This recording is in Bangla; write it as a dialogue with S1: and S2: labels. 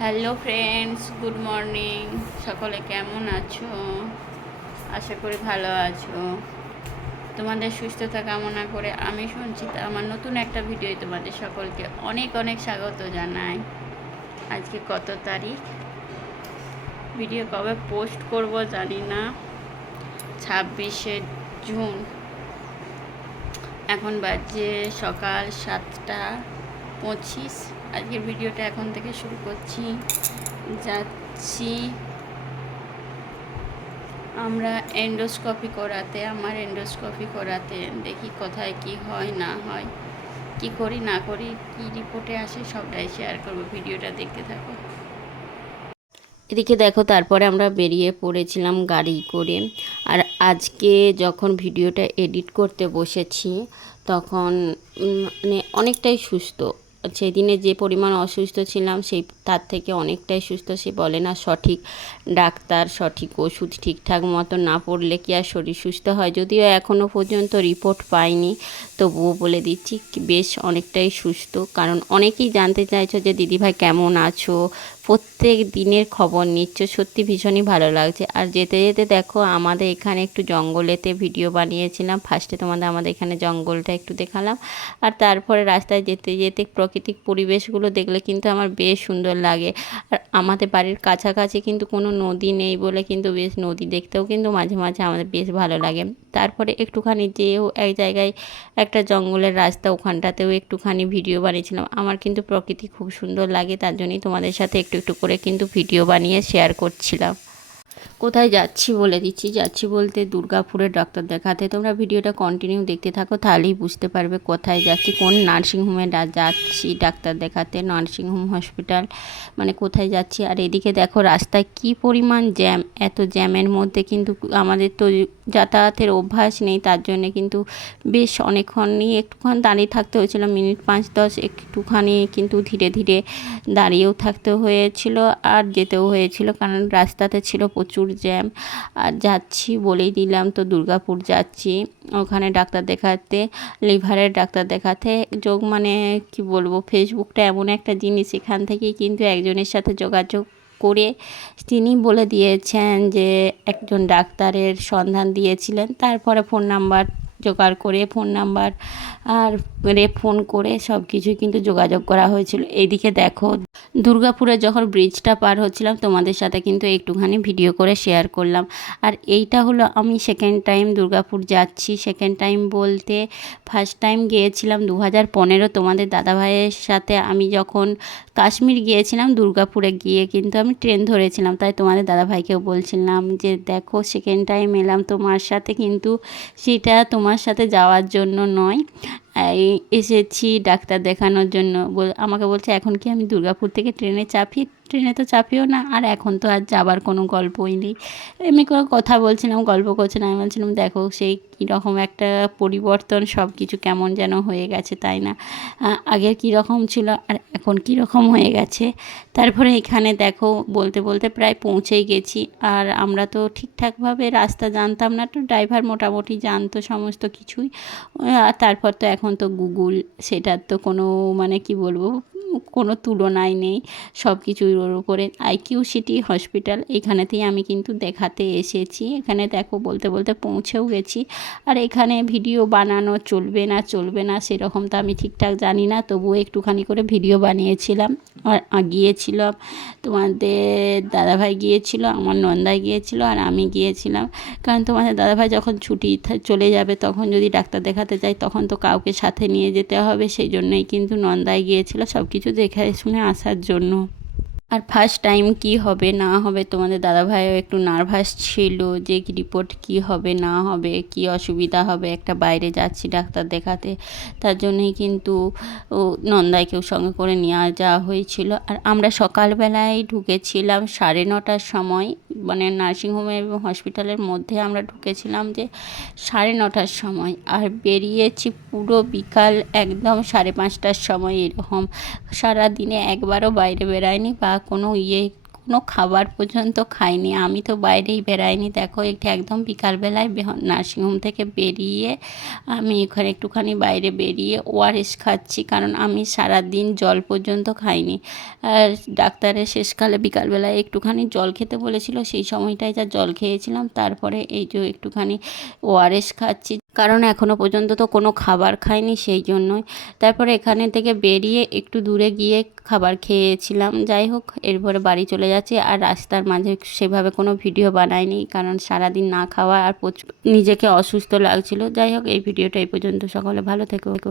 S1: হ্যালো ফ্রেন্ডস গুড মর্নিং সকলে কেমন আছো? আশা করি ভালো আছো। তোমাদের সুস্থতা কামনা করে আমি সঞ্চিতা। আমার নতুন একটা ভিডিও তোমাদের সকলকে অনেক অনেক স্বাগত জানাই। আজকে কত তারিখ? ভিডিও কবে পোস্ট করব জানি না। ছাব্বিশে জুন। এখন বাজে সকাল সাতটা পঁচিশ। আজকের ভিডিওটা এখন থেকে শুরু করছি। যাচ্ছি আমরা এন্ডোস্কপি করাতে, আমার এন্ডোস্কপি করাতে। দেখি কোথায় কি হয়, না হয়। কি করি, না করি, কি রিপোর্টে আসে, সবটাই শেয়ার করব। ভিডিওটা দেখতে থাকো। এদিকে দেখো, তারপরে আমরা বেরিয়ে পড়েছিলাম গাড়ি করে। আর আজকে যখন ভিডিওটা এডিট করতে বসেছি, তখন মানে অনেকটাই সুস্থ। সেদিনে যে পরিমাণ অসুস্থ ছিলাম, সেই তার থেকে অনেকটাই সুস্থ। সে বলে, না, সঠিক ডাক্তার, সঠিক ওষুধ ঠিকঠাক মতো না পড়লে কি আর শরীর সুস্থ হয়? যদিও এখনও পর্যন্ত রিপোর্ট পাইনি, তবুও বলে দিচ্ছি, বেশ অনেকটাই সুস্থ। কারণ অনেকেই জানতে চাইছো যে, দিদিভাই, কেমন আছো? প্রত্যেক দিনের খবর নিচ্ছ, সত্যি ভীষণই ভালো লাগছে। আর যেতে যেতে দেখো, আমাদের এখানে একটু জঙ্গলেতে ভিডিও বানিয়েছিলাম। ফার্স্টে তোমাদের আমাদের এখানে জঙ্গলটা একটু দেখালাম। আর তারপরে রাস্তায় যেতে যেতে প্রাকৃতিক পরিবেশগুলো দেখলে কিন্তু আমার বেশ সুন্দর লাগে। আর আমাদের বাড়ির কাছাকাছি কিন্তু কোনো নদী নেই বলে কিন্তু বেশ নদী দেখতেও কিন্তু মাঝে মাঝে আমাদের বেশ ভালো লাগে। তারপরে একটুখানি যেয়েও এক জায়গায় একটা জঙ্গলের রাস্তা, ওখানটাতেও একটুখানি ভিডিও বানিয়েছিলাম। আমার কিন্তু প্রকৃতি খুব সুন্দর লাগে, তার জন্যই তোমাদের সাথে একটু একটু করে কিন্তু ভিডিও বানিয়ে শেয়ার করছিলাম। কোথায় যাচ্ছি বলে দিচ্ছি, যাচ্ছি বলতে দুর্গাপুরের ডক্টর দেখাতে। তোমরা ভিডিওটা কন্টিনিউ দেখতে থাকো, তাহলেই বুঝতে পারবে কোথায় যাচ্ছি, কোন নার্সিংহোমে যাচ্ছি ডাক্তার দেখাতে, নার্সিংহোম হসপিটাল মানে কোথায় যাচ্ছি। আর এদিকে দেখো রাস্তায় কি পরিমাণ জ্যাম, এত জ্যামের মধ্যে কিন্তু আমাদের তো যাতায়াতের অভ্যাস নেই, তার জন্য কিন্তু বেশ অনেকক্ষণই একটুক্ষণ দাঁড়িয়ে থাকতে হয়েছিল, মিনিট পাঁচ দশ একটুখানি কিন্তু ধীরে ধীরে দাঁড়িয়েও থাকতে হয়েছিল আর যেতেও হয়েছিল, কারণ রাস্তাতে ছিল প্রচুর জ্যাম, আর যাচ্ছি বলেই দিলাম তো দুর্গাপুর যাচ্ছি। ওখানে ডাক্তার দেখাতে, লিভারের ডাক্তার দেখাতে। যোগ মানে কি বলব, ফেসবুকটা এমন একটা জিনিস, এখান থেকেই কিন্তু একজনের সাথে যোগাযোগ করে তিনি বলে দিয়েছেন যে একজন ডাক্তারের সন্ধান দিয়েছিলেন। তারপরে ফোন নাম্বার জোগাড় করে, ফোন নাম্বার আর রে ফোন করে সব কিছুই কিন্তু যোগাযোগ করা হয়েছিল। এইদিকে দেখো, দুর্গাপুরে যখন ব্রিজটা পার হচ্ছিলাম, তোমাদের সাথে কিন্তু একটুখানি ভিডিও করে শেয়ার করলাম। আর এইটা হলো আমি সেকেন্ড টাইম দুর্গাপুর যাচ্ছি। সেকেন্ড টাইম বলতে ফার্স্ট টাইম গিয়েছিলাম দু হাজার পনেরো। তোমাদের দাদাভাইয়ের সাথে আমি যখন কাশ্মীর গিয়েছিলাম, দুর্গাপুরে গিয়ে কিন্তু আমি ট্রেন ধরেছিলাম। তাই তোমাদের দাদাভাইকেও বলছিলাম যে, দেখো সেকেন্ড টাইম এলাম তোমার সাথে, কিন্তু সেটা তোমার সাথে যাওয়ার জন্য নয়। এসেছি ডাক্তার দেখানোর জন্য। আমাকে বলছে এখন কি আমি দুর্গাপুর থেকে ট্রেনে চাপি ট্রেনে তো চাপিও না, আর এখন তো আর যাবার কোনো গল্পই নেই। এমনি করে কথা বলছিলাম, গল্প করছিলাম, আমি বলছিলাম, দেখো, সেই কীরকম একটা পরিবর্তন সব কিছু কেমন যেন হয়ে গেছে, তাই না? আগের কীরকম ছিল, আর এখন কীরকম হয়ে গেছে? তারপরে এখানে দেখো, বলতে বলতে প্রায় পৌঁছেই গেছি, আর আমরা তো ঠিকঠাকভাবে রাস্তা জানতাম না, তো ড্রাইভার মোটামুটি জানতো সমস্ত কিছুই। আর তারপর তো এখন তো গুগল, সেটার তো কোনো মানে কি বলব কোনো তুলনাই নেই। সব কিছুর ওর উপরে। আইকিউ সিটি হসপিটাল এখানেতেই আমি কিন্তু দেখাতে এসেছি। এখানে দেখো, বলতে বলতে পৌঁছেও গেছি। আর এখানে ভিডিও বানানো চলবে না চলবে না, সেরকম তো আমি ঠিকঠাক জানি না। তবুও একটুখানি করে ভিডিও বানিয়েছিলাম আর গিয়েছিলাম। তোমাদের দাদাভাই গিয়েছিল, আমার নন্দাই গিয়েছিল, আর আমি গিয়েছিলাম। কারণ তোমাদের দাদাভাই যখন ছুটি চলে যাবে, তখন যদি ডাক্তার দেখাতে যাই তখন তো কাউকে সাথে নিয়ে যেতে হবে। সেই জন্যই কিন্তু নন্দাই গিয়েছিল সব কিছু দেখে শুনে আসার জন্য। আর ফার্স্ট টাইম কি হবে, না হবে, তোমাদের দাদাভাইও একটু নার্ভাস ছিল যে রিপোর্ট কি হবে, না হবে, কি অসুবিধা হবে, একটা বাইরে যাচ্ছি ডাক্তার দেখাতে। তার জন্যই কিন্তু নন্দাইকেও সঙ্গে করে নিয়ে যাওয়া হয়েছিল। আর আমরা সকালবেলায় ঢুকেছিলাম সাড়ে নটার সময়। মানে নার্সিংহোমে এবং হসপিটালের মধ্যে আমরা ঢুকেছিলাম যে সাড়ে নটার সময় আর বেরিয়েছি পুরো বিকাল একদম সাড়ে পাঁচটার সময় এরকম। সারা দিনে একবারও বাইরে বেরায়নি বা কোনো ইয়ে কোনো খাবার পর্যন্ত খাইনি। আমি তো বাইরেই বেরাইনি দেখো একটু একদম বিকালবেলায় নার্সিংহোম থেকে বেরিয়ে আমি এখানে একটুখানি বাইরে বেরিয়ে ওআরএস খাচ্ছি, কারণ আমি সারা দিন জল পর্যন্ত খাইনি। আর ডাক্তারের শেষকালে বিকালবেলায় একটুখানি জল খেতে বলেছিল, সেই সময়টায় যা জল খেয়েছিলাম, তারপরে এই যে একটুখানি ওআরএস খাচ্ছি। কারণ এখনও পর্যন্ত তো কোনো খাবার খাইনি, সেই জন্যই। তারপরে এখানে থেকে বেরিয়ে একটু দূরে গিয়ে খাবার খেয়েছিলাম। যাই হোক, এরপরে বাড়ি চলে যাচ্ছি আর রাস্তার মাঝে সেভাবে কোনো ভিডিও বানায়নি, কারণ সারাদিন না খাওয়া আর নিজেকে অসুস্থ লাগছিল। যাই হোক, এই ভিডিওটা এই পর্যন্ত। সকলে ভালো থেকো।